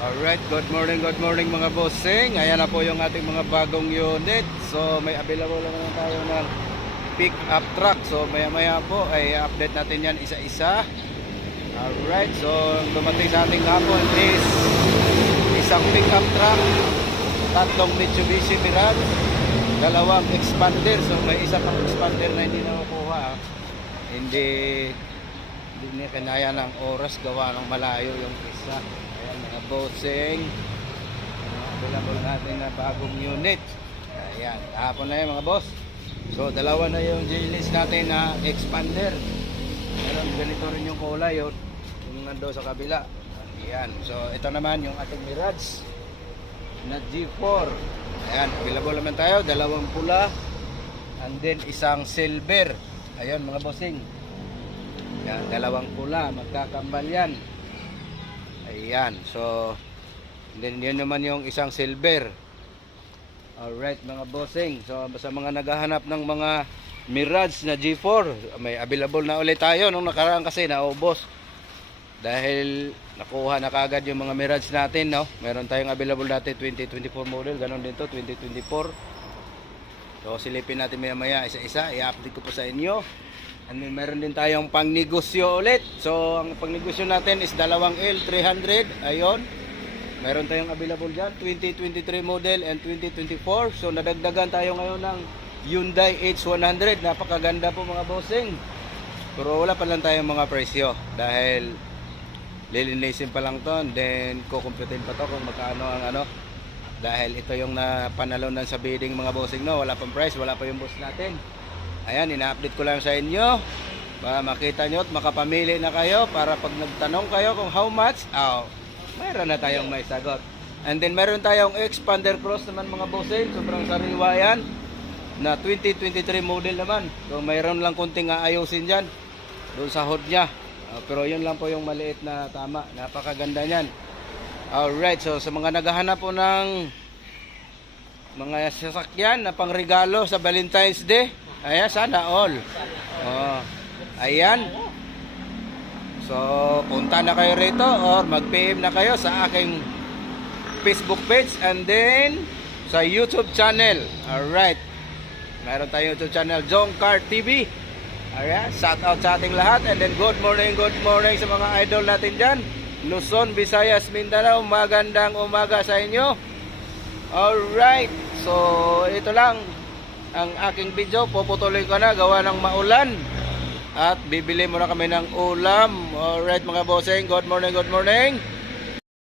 Alright, good morning mga bossing. Ayan na po yung ating mga bagong unit. So may available naman tayo ng pick up truck. So maya maya po ay update natin yan isa-isa. Alright, so dumating sa ating hapon is isang pick up truck, tatlong Mitsubishi Mirage, dalawang expander. So may isa pang expander na hindi nakukuha. Hindi niya kinaya ng oras, gawa ng malayo yung isa. Ayan mga bossing, available natin na bagong unit. Ayan, hapon na yan mga boss. So dalawa na yung J-list natin na expander. Meron ganito rin yung kulay yung nando sa kabila. Ayan, so ito naman yung ating Mirage na G4. Ayan, available naman tayo, dalawang pula and then isang silver. Ayan mga bossing, yan, dalawang pula, magkakambal yan. Ayan, so then yun naman yung isang silver. Alright mga bossing, so sa mga naghahanap ng mga Mirage na G4, may available na ulit tayo. Nung nakaraan kasi naubos dahil nakuha na kaagad yung mga Mirage natin, no? Meron tayong available natin 2024 model, ganon din to 2024. So silipin natin maya maya isa-isa, i-update ko po sa inyo. And then, meron din tayong pangnegosyo ulit. So ang pangnegosyo natin is dalawang L300. Ayun, meron tayong available dyan 2023 model and 2024. So nadagdagan tayo ngayon ng Hyundai H100. Napakaganda po mga bossing. Pero wala pa lang tayong mga presyo dahil lilinisin pa lang to. And then kukumputin pa to kung magkano ang ano, dahil ito yung napanalunan sa bidding mga bossing, no? Wala pang price, wala pa yung boss natin. Ayan, ina-update ko lang sa inyo para makita nyo at makapamili na kayo, para pag nagtanong kayo kung how much, mayroon na tayong may sagot. And then meron tayong expander cross naman mga bossing, sobrang sariwa yan na 2023 model naman. So mayroon lang kunting aayusin dyan doon sa hood nya, pero yun lang po yung maliit na tama. Napakaganda nyan. Alright, so sa mga naghahanap po ng mga sasakyan na pangregalo sa Valentine's Day, ayan, sana all. Ayan. So punta na kayo rito or mag-PM na kayo sa aking Facebook page and then sa YouTube channel. Alright, mayroon tayong YouTube channel, Jongcar TV. Ayan, shout out sa ating lahat. And then good morning sa mga idol natin dyan, Luzon, Visayas, Mindanao. Magandang umaga sa inyo. Alright, so ito lang ang aking video. Puputuloy ko na, gawa ng maulan at bibili muna kami ng ulam. Alright mga bossing, good morning.